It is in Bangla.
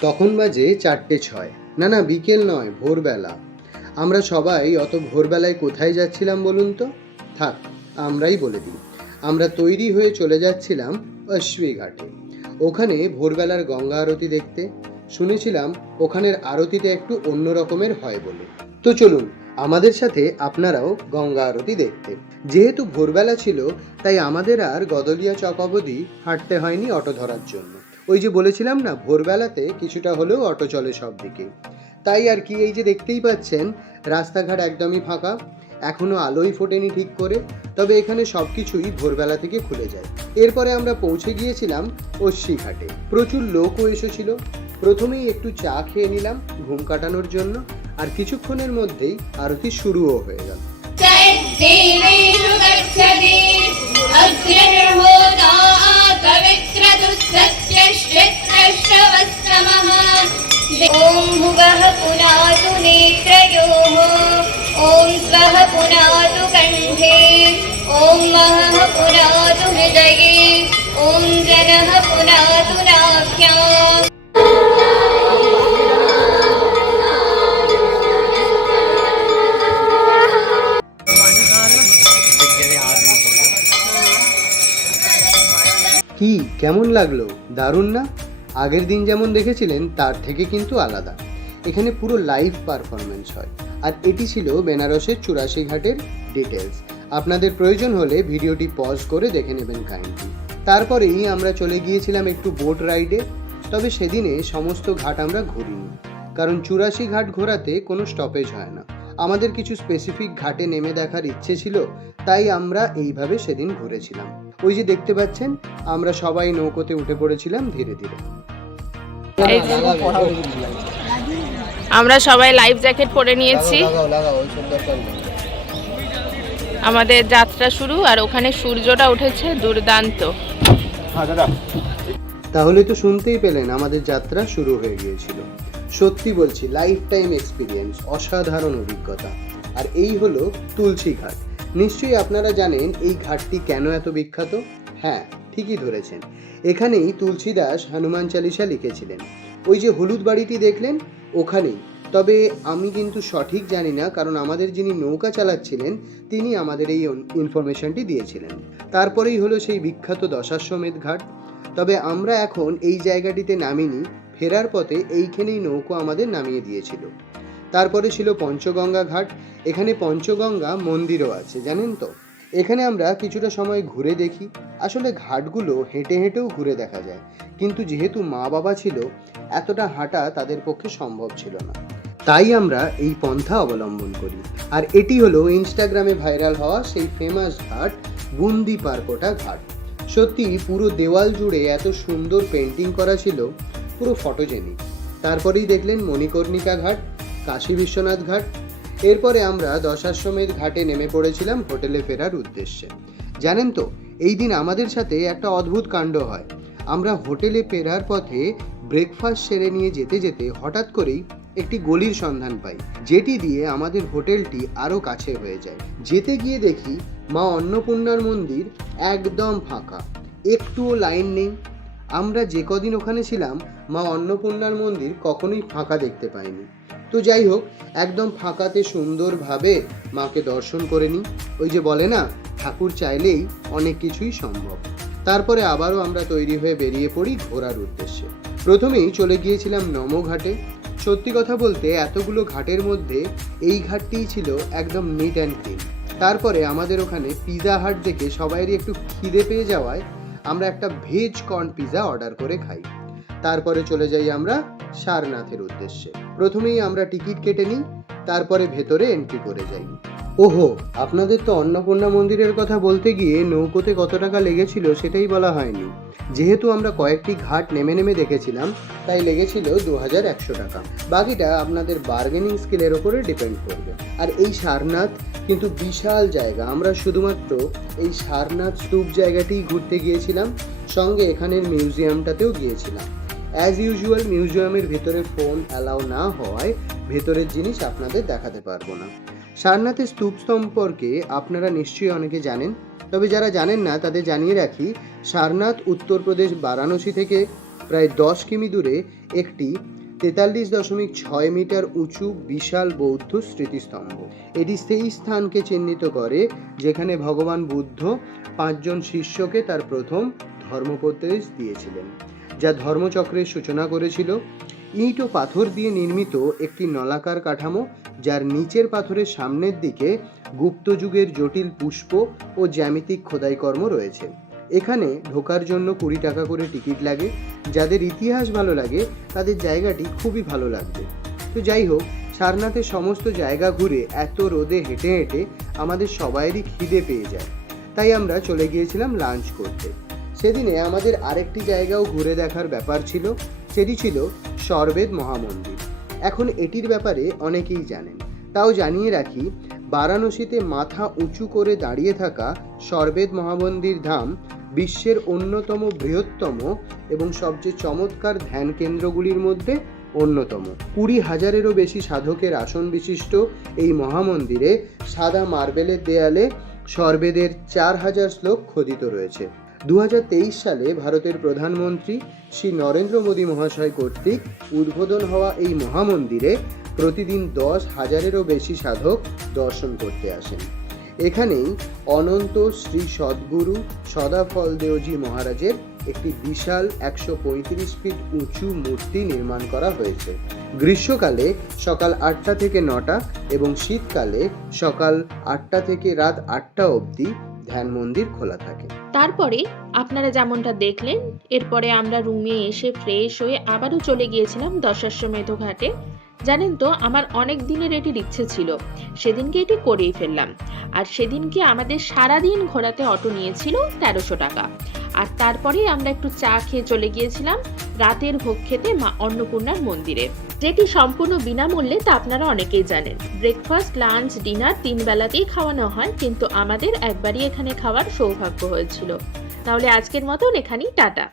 তখন বাজে 4:06। না বিকেল নয়, ভোরবেলা। আমরা সবাই অত ভোরবেলায় কোথায় যাচ্ছিলাম বলুন তো? থাক, আমরাই বলে দিই। আমরা তৈরি হয়ে চলে যাচ্ছিলাম অশ্বী ঘাটে। ওখানে ভোরবেলার গঙ্গা আরতি দেখতে। শুনেছিলাম ওখানের আরতিটা একটু অন্য রকমের হয় বলে। তো চলুন আমাদের সাথে আপনারাও গঙ্গা আরতি দেখতে। যেহেতু ভোরবেলা ছিল, তাই আমাদের আর গদলিয়া চক অবধি হাঁটতে হয়নি অটো ধরার জন্য। ওই যে বলেছিলাম না, ভোরবেলাতে কিছুটা হলেও অটো চলে সব দিকে। তাই আর কি, এই যে দেখতেই পাচ্ছেন রাস্তাঘাট একদমই ফাঁকা, এখনো আলোই ফোটেনি ঠিক করে। তবে এখানে সব কিছুই ভোরবেলা থেকে খুলে যায়। এরপরে আমরা পৌঁছে গিয়েছিলাম অশ্বী ঘাটে। প্রচুর লোকও এসেছিল। প্রথমেই একটু চা খেয়ে নিলাম ঘুম কাটানোর জন্য, আর কিছুক্ষণের মধ্যেই আরতি শুরুও হয়ে গেল। ओम भुवः पुनातु नेत्रयोः, ओम स्वः पुनातु कंठे, ओम महः पुनातु हृदये, ओम जनः पुनातु नाभ्याम्। কি কেমন লাগলো? দারুণ না? আগের দিন যেমন দেখেছিলেন তার থেকে কিন্তু আলাদা। এখানে পুরো লাইভ পারফরমেন্স হয়। আর এটি ছিল বেনারসের 84 ঘাটের ডিটেলস। আপনাদের প্রয়োজন হলে ভিডিওটি পজ করে দেখে নেবেন কাইন্ডলি। তারপরেই আমরা চলে গিয়েছিলাম একটু বোট রাইডে। তবে সেদিনে সমস্ত ঘাট আমরা ঘুরিনি, কারণ 84 ঘাট ঘোরাতে কোনো স্টপেজ হয় না। আমাদের কিছু স্পেসিফিক ঘাটে নেমে দেখার ইচ্ছে ছিল, তাই আমরা এইভাবে সেদিন ঘুরেছিলাম। ওই যে দেখতে পাচ্ছেন আমরা সবাই নৌকোতে উঠে পড়েছিলাম ধীরে ধীরে। আমরা সবাই লাইফ জ্যাকেট পরে নিয়েছি। আমাদের যাত্রা শুরু, আর ওখানে সূর্যটা উঠেছে দুর্দান্ত। তাহলে তো শুনতেই পেলেন আমাদের যাত্রা শুরু হয়ে গিয়েছিল। সত্যি বলছি, লাইফ টাইম এক্সপিরিয়েন্স, অসাধারণ অভিজ্ঞতা। আর এই হলো তুলসী ঘাট। নিশ্চয়ই আপনারা জানেন এই ঘাটটি কেন এত বিখ্যাত। হ্যাঁ, ঠিকই ধরেছেন, এখানেই তুলসীদাস হনুমান চালিসা লিখেছিলেন। ওই যে হলুদ বাড়িটি দেখলেন, ওখানেই। তবে আমি কিন্তু সঠিক জানি না, কারণ আমাদের যিনি নৌকা চালাচ্ছিলেন তিনি আমাদের এই ইনফরমেশনটি দিয়েছিলেন। তারপরেই হলো সেই বিখ্যাত দশাশ্বমেধ ঘাট। তবে আমরা এখন এই জায়গাটিতে নামিনি, ফেরার পথে এইখানেই নৌকো আমাদের নামিয়ে দিয়েছিল। তারপরে ছিল পঞ্চগঙ্গা ঘাট। এখানে পঞ্চগঙ্গা মন্দিরও আছে, জানেন তো। এখানে আমরা কিছুটা সময় ঘুরে দেখি। আসলে ঘাটগুলো হেঁটে হেঁটেও ঘুরে দেখা যায়, কিন্তু যেহেতু মা বাবা ছিল, এতটা হাঁটা তাদের পক্ষে সম্ভব ছিল না, তাই আমরা এই পন্থা অবলম্বন করি। আর এটি হলো ইনস্টাগ্রামে ভাইরাল হওয়া সেই ফেমাস ঘাট, বুন্দি পারকোটা ঘাট। সত্যি পুরো দেওয়াল জুড়ে এত সুন্দর পেন্টিং করা ছিল, পুরো ফটোজেনিক। তারপরেই দেখলেন মণিকর্ণিকা ঘাট, কাশী বিশ্বনাথ ঘাট। এরপরে আমরা দশাশ্বমেধ ঘাটে নেমে পড়েছিলাম হোটেলে ফেরার উদ্দেশ্যে। জানেন তো, এই দিন আমাদের সাথে একটা অদ্ভুত কাণ্ড হয়। আমরা হোটেলে ফেরার পথে ব্রেকফাস্ট সেরে নিয়ে যেতে যেতে হঠাৎ করেই একটি গলির সন্ধান পাই, যেটি দিয়ে আমাদের হোটেলটি আরও কাছে হয়ে যায়। যেতে গিয়ে দেখি মা অন্নপূর্ণার মন্দির একদম ফাঁকা, একটুও লাইন নেই। আমরা যে কদিন ওখানে ছিলাম, মা অন্নপূর্ণার মন্দির কখনোই ফাঁকা দেখতে পাইনি। তো যাই হোক, একদম ফাঁকাতে সুন্দরভাবে মাকে দর্শন করে নিই। ওই যে বলে না, ঠাকুর চাইলেই অনেক কিছুই সম্ভব। তারপরে আবারও আমরা তৈরি হয়ে বেরিয়ে পড়ি ঘোরার উদ্দেশ্যে। প্রথমেই চলে গিয়েছিলাম নমঘাটে। সত্যি কথা বলতে এতগুলো ঘাটের মধ্যে এই ঘাটটিই ছিল একদম নিট অ্যান্ড ক্লিন। তারপরে আমাদের ওখানে পিৎজা হাট দেখে সবাইরই একটু খিদে পেয়ে যাওয়ায় আমরা একটা ভেজ কর্ন পিৎজা অর্ডার করে খাই। তারপরে চলে যাই আমরা সারনাথের উদ্দেশ্যে। প্রথমেই আমরা টিকিট কেটে নিই, তারপরে ভেতরে এন্ট্রি করে যাই। ওহো, আপনাদের তো অন্নপূর্ণা মন্দিরের কথা বলতে গিয়ে নৌকোতে কত টাকা লেগেছিল সেটাই বলা হয়নি। যেহেতু আমরা কয়েকটি ঘাট নেমে নেমে দেখেছিলাম, তাই লেগেছিল 2100 টাকা। বাকিটা আপনাদের বার্গেনিং স্কিলের ওপরে ডিপেন্ড করবে। আর এই সারনাথ কিন্তু বিশাল জায়গা। আমরা শুধুমাত্র এই সারনাথ স্তূপ জায়গাটিই ঘুরতে গিয়েছিলাম, সঙ্গে এখানের মিউজিয়ামটাতেও গিয়েছিলাম। অ্যাজ ইউজুয়াল মিউজিয়ামের ভেতরে ফোন অ্যালাউ না হওয়ায় ভেতরের জিনিস আপনাদের দেখাতে পারবো না। সারনাথের স্তূপ সম্পর্কে আপনারা নিশ্চয়ই অনেকে জানেন, তবে যারা জানেন না তাদের জানিয়ে রাখি, সারনাথ উত্তরপ্রদেশ বারাণসী থেকে প্রায় 10 কিমি দূরে একটি 43.6 মিটার উঁচু বিশাল বৌদ্ধ স্মৃতিস্তম্ভ। এটি সেই স্থানকে চিহ্নিত করে যেখানে ভগবান বুদ্ধ 5 জন শিষ্যকে তার প্রথম ধর্মোপদেশ দিয়েছিলেন, যা ধর্মচক্রের সূচনা করেছিল। ইট ও পাথর দিয়ে নির্মিত একটি নলাকার কাঠামো, যার নিচের পাথরের সামনের দিকে গুপ্ত যুগের জটিল পুষ্প ও জ্যামিতিক খোদাইকর্ম রয়েছে। এখানে ঢোকার জন্য 20 টাকা করে টিকিট লাগে। যাদের ইতিহাস ভালো লাগে তাদের জায়গাটি খুবই ভালো লাগবে। তো যাই হোক, সারনাথের সমস্ত জায়গা ঘুরে এত রোদে হেঁটে হেঁটে আমাদের সবাইরই খিদে পেয়ে যায়, তাই আমরা চলে গিয়েছিলাম লাঞ্চ করতে। সেদিনে আমাদের আরেকটি জায়গাও ঘুরে দেখার ব্যাপার ছিল, সেটি ছিল সরবেদ মহামন্দির। এখন এটির ব্যাপারে অনেকেই জানেন, তাও জানিয়ে রাখি, বারাণসীতে মাথা উঁচু করে দাঁড়িয়ে থাকা সরবেদ মহামন্দির ধাম বিশ্বের অন্যতম বৃহত্তম এবং সবচেয়ে চমৎকার ধ্যান কেন্দ্রগুলির মধ্যে অন্যতম। 20,000-এরও বেশি সাধকের আসন বিশিষ্ট এই মহামন্দিরে সাদা মার্বেলের দেয়ালে সরবেদের 4,000 শ্লোক খোদিত রয়েছে। 2023 সালে ভারতের প্রধানমন্ত্রী শ্রী নরেন্দ্র মোদী মহাশয় কর্তৃক উদ্বোধন হওয়া এই মহামন্দিরে প্রতিদিন 10,000-এরও বেশি সাধক দর্শন করতে আসেন। এখানেই অনন্ত শ্রী সদ্গুরু সদাফলদেওজি মহারাজের একটি বিশাল 135 ফিট উঁচু মূর্তি নির্মাণ করা হয়েছে। গ্রীষ্মকালে সকাল 8টা থেকে 9টা এবং শীতকালে সকাল 8টা থেকে রাত 8টা অবধি ধ্যান মন্দির খোলা থাকে। তারপরে আপনারা যেমনটা দেখলেন, এরপরে আমরা রুমে এসে ফ্রেশ হয়ে আবারও চলে গিয়েছিলাম দশাশ্বমেধ ঘাটে। জানেন তো, আমার অনেক দিনের এটির ইচ্ছে ছিল, সেদিনকে এটি করেই ফেললাম। আর সেদিনকে আমাদের সারাদিন ঘোরাতে অটো নিয়েছিল 1300 টাকা। আর তারপরেই আমরা একটু চা খেয়ে চলে গিয়েছিলাম রাতের ভোগ খেতে মা অন্নপূর্ণার মন্দিরে, যেটি সম্পূর্ণ বিনামূল্যে, তা আপনারা অনেকেই জানেন। ব্রেকফাস্ট, লাঞ্চ, ডিনার 3 বেলাতেই খাওয়ানো হয়, কিন্তু আমাদের একবারই এখানে খাওয়ার সৌভাগ্য হয়েছিল। তাহলে আজকের মতন এখানেই টাটা।